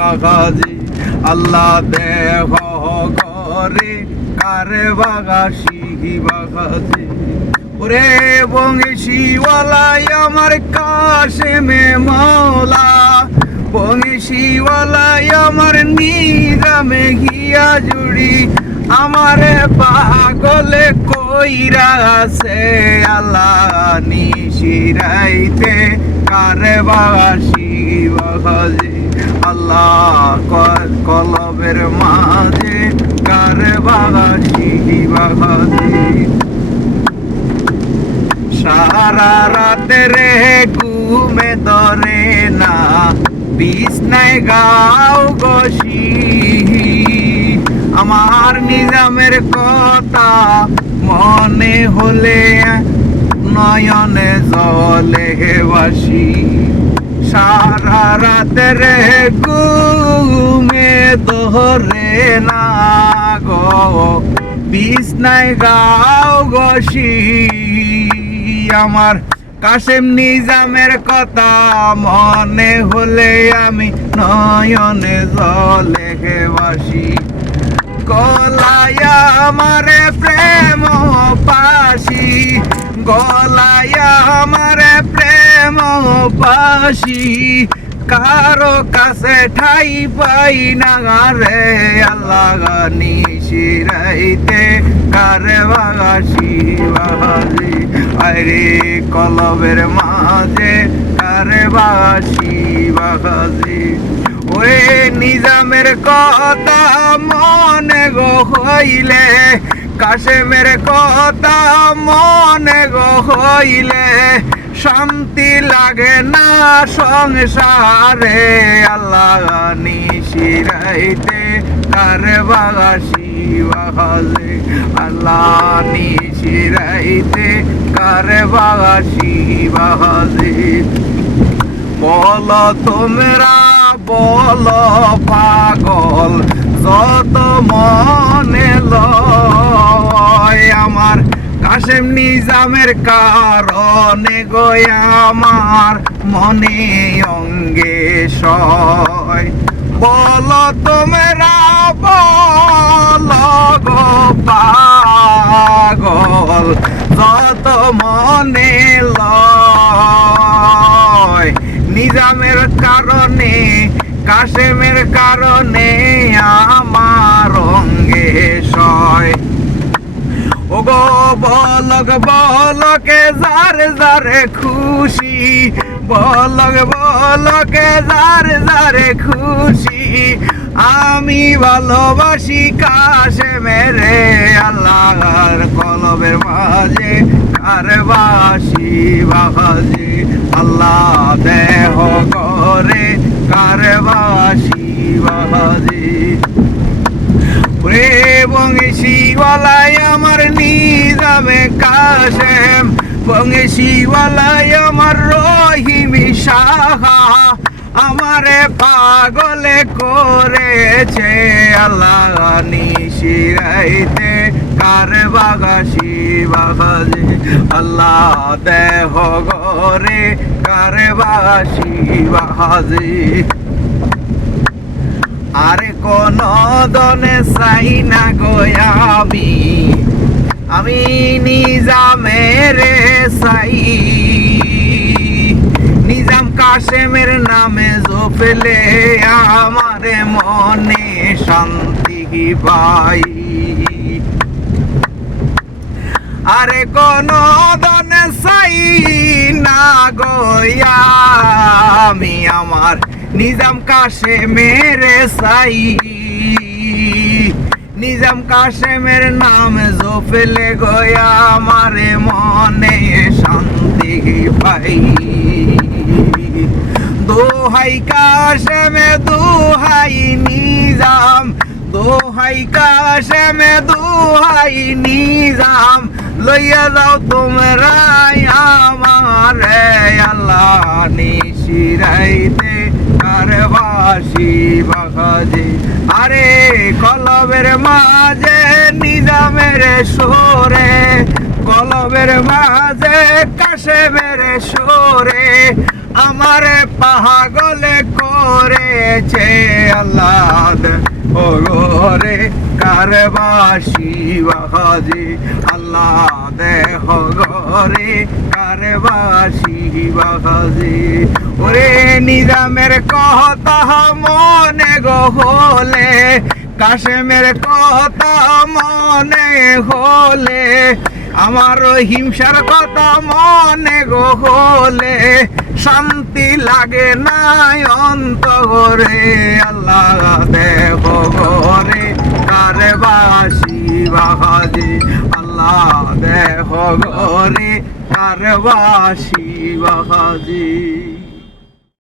বাগাজি, আল্লাহ দেহ করে, কারে বাগাসি বাগাজি? ওরে বংশীওয়ালাই আমার কাশে মে মৌলা বংশীওয়ালাই আমার নিজামে গিয়া জুড়ি। আমারে পাগলে কইরা আছে, আল্লাহ নিশিরাইতে, কারে বাসি বাগাজি? আল্লাহ কলবের মাঝে কারে বাগাসি বাগাজি সারা রাতে রে ঘুমে ধরে না বিষ্ণায় গাও গসি আমার নিজামের কথা মনে হলে নয়নে জলে বাসি সারা রাতে রে ঘুমে ধরে না গো। বিছনায় গাও গসি আমার কাশেম নিজামের কথা মনে হলে আমি নয়নে জলে বাসি। গলায়া আমারে প্রেম পাশি গলায়া আমারে প্রেম পাশি কারও কাছে ঠাই পাই না রে। আল্লাহ নিশিরাইতে কারে বাগাসি বাহাজি আরে কলবের মাঝে, কারে বাগাসি বাহাজি ওই নিজামের কথা মনে গো হইলে, কাশেমের কথা মনে গো হইলে শান্তি লাগে না সংসারে, আল্লাহ নিশিরাইতে কারে বাগাসি বাগাজে আল্লাহ নিশিরাইতে কারে বাগাসি বাগাজে বল তোমরা, বল পাগল, যত মনে লয় আমার কাশেম নিজামের কারণে গো আমার মনে অঙ্গে সয়। বল তোমরা, বল গো পাগল, যত মনে লয়। নিজামের কারণে কাশেমের কারণে আমার অঙ্গে সয় ওগো বলক, বলকে যার, যারে খুশি। বলক, বলকে যার, যারে খুশি। আমি ভালোবাসি কাশে মেরে আল্লাহর কলবের মাঝে, কার বাসি বাবাজি আল্লাহ দেহ করে কার বাসি বাবাজি রে বংশীওয়ালাই নিজামে কাশেম বংশীওয়ালাই আমার রহিমি সাহা। আমারে পাগলে করেছে আল্লাহ নিশিরাইতে কার বাগাসি বাগাজে আল্লাহ দেহ গরে কার বাগাসি বাহাজি আরে কোন দনে চাই না গোয়াবি আমি নিজামের চাই নিজাম কাশেমের নামে জোফেলে আমারে মনে শান্তি পাই? আরে কোন দনে চাই না গোয়া আমি আমার নিজাম কাশে মেরে সাই। নিজাম কাশেমের নাম জোফেলে গয়া, আমারে মনে শান্তি পাই। দোহাই কাশেমে দোহাই নিজাম, দোহাই কাশেমে দোহাই নিজাম। লইয়া যাও তোমরা আমারে আল্লাহ নিশিরাইতে কারবাসি বাগাজে আরে কলবের মাঝে নিজামের সোরে কলবের মাঝে কাশে কাশেমের সোরে আমারে পাগলে করেছে আল্লাহ ও রে কারবাসি বাহাজি আল্লাহ দেহ গরে কারবাসি বাহাজি ওরে নিজামের কথা মনে গো হলে, কাশেমের কথা মনে হলে, আমার হিংসার কথা মনে গো হলে, শান্তি লাগে না অন্তরে, আল্লাহ দেহ গরে কারে বাসি বাহাজি আল্লাহ দেহ কারে বাসি বাহাজি